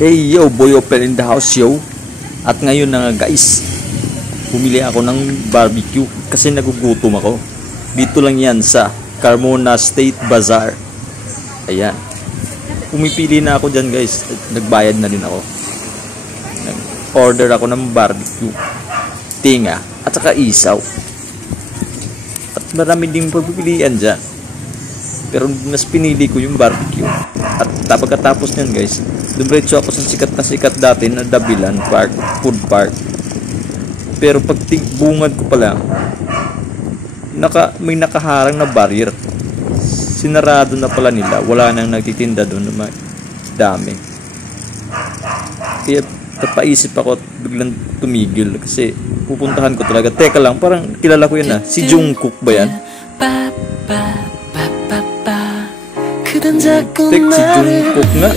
Hey yo, Boy Opel in the house yo. At ngayon na nga guys, bumili ako ng barbecue kasi nagugutom ako. Dito lang yan sa Carmona State Bazaar. Ayan. Pumipili na ako dyan guys. Nagbayad na rin ako. Nag-order ako ng barbecue, tinga, at saka isaw. At marami ding pagpipilian dyan. Pero mas pinili ko yung barbecue. At pagkatapos nyan guys, dumiretso ako sa sikat na sikat dati na Dabilan Park, Food Park. Pero pag bungad ko pala, may nakaharang na barrier. Sinarado na pala nila. Wala nang nagtitinda doon na dami. Kaya napaisip ako at biglang tumigil kasi pupuntahan ko talaga. Teka lang, parang kilala ko yun ah. Si Jungkook ba yan? Si Jungkook nga.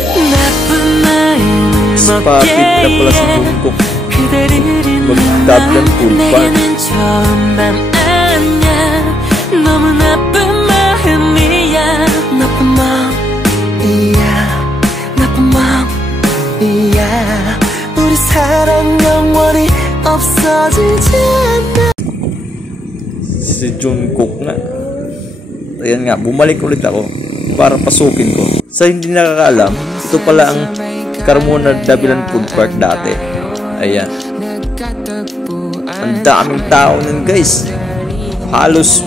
Spotted na pala si Jungkook. Mag-Dabilan Food Park. Si Jungkook nga. Ayan nga, bumalik ulit ako para pasukin ko. Sa hindi nakakaalam, ito pala ang Carmona Dabilan Food Park dati. Ayan. Ang daming tao nun guys. Halos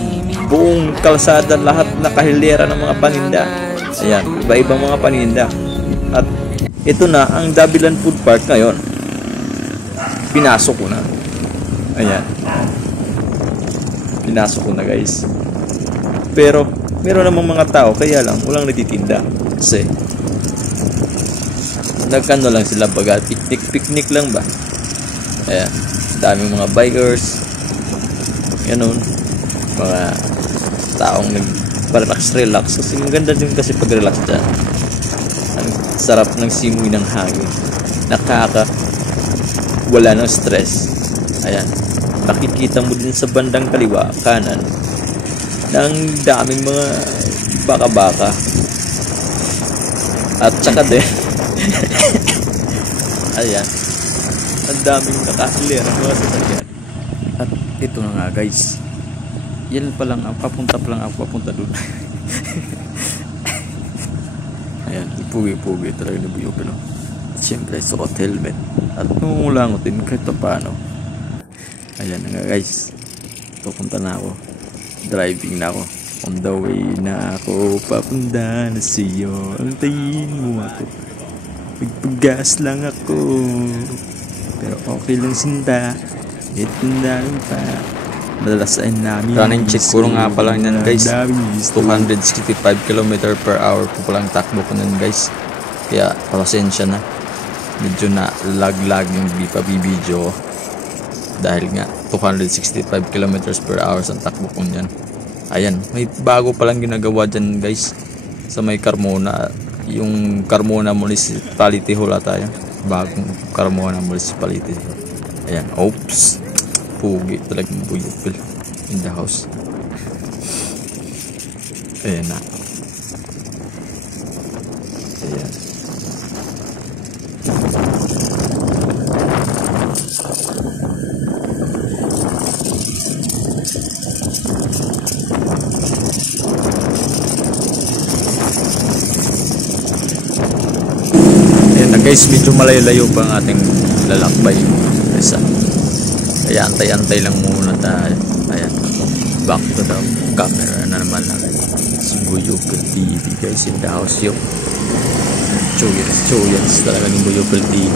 buong kalsada, lahat nakahilera ng mga paninda. Ayan, iba-ibang mga paninda. At ito na ang Dabilan Food Park ngayon. Pinasok ko na. Ayan. Pinasok ko na guys. Pero meron namang mga tao, kaya lang walang nagtitinda. Kasi nagkano lang sila baga, picnic lang ba. Ayan, daming mga bikers, ganun, mga taong nag-relax. Kasi maganda din kasi pag-relax dyan. Ang sarap ng simoy ng hangin, wala ng stress. Ayan, makikita mo din sa bandang kaliwa, kanan, ng daming mga baka-baka. At saka din ayan, ang daming nakahilera mga sasakyan. At ito na nga guys, yan pa lang, papunta dun. Ayan, pugi-pugi talaga ni Boy Opel. At syempre suot helmet at nungulangotin kahit paano. Ayan na nga guys, pupunta na ako, driving na ako, on the way na ako, papunta na sa'yo. Antayin mo ako, magpagas lang ako, pero okay lang sinta, ito na rin pa. Madalasain namin. Running check ko nga pa lang yan guys, 265 km/h po palang takbo ko nun guys. Kaya pasensya na, medyo na lag yung di pa bibidyo dahil nga 265 km/h ang takbo ko nyan. Ayan, may bago palang ginagawa dyan guys sa may Carmona, yung Carmona Municipality Hall tayo, bagong Carmona Municipality. Ayan, oops, pugi talagang Boy Opel in the house. Ayan na. Ayan. Guys, medyo malayo-layo pa ang ating lalakbay. Kaya antay-antay lang muna tayo. Ayan, back to the camera na naman natin. Si Boy Opel TV guys in the house yo. Choyans talaga ni Boy Opel TV.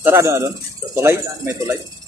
Sarado na doon? Tulay? May tulay?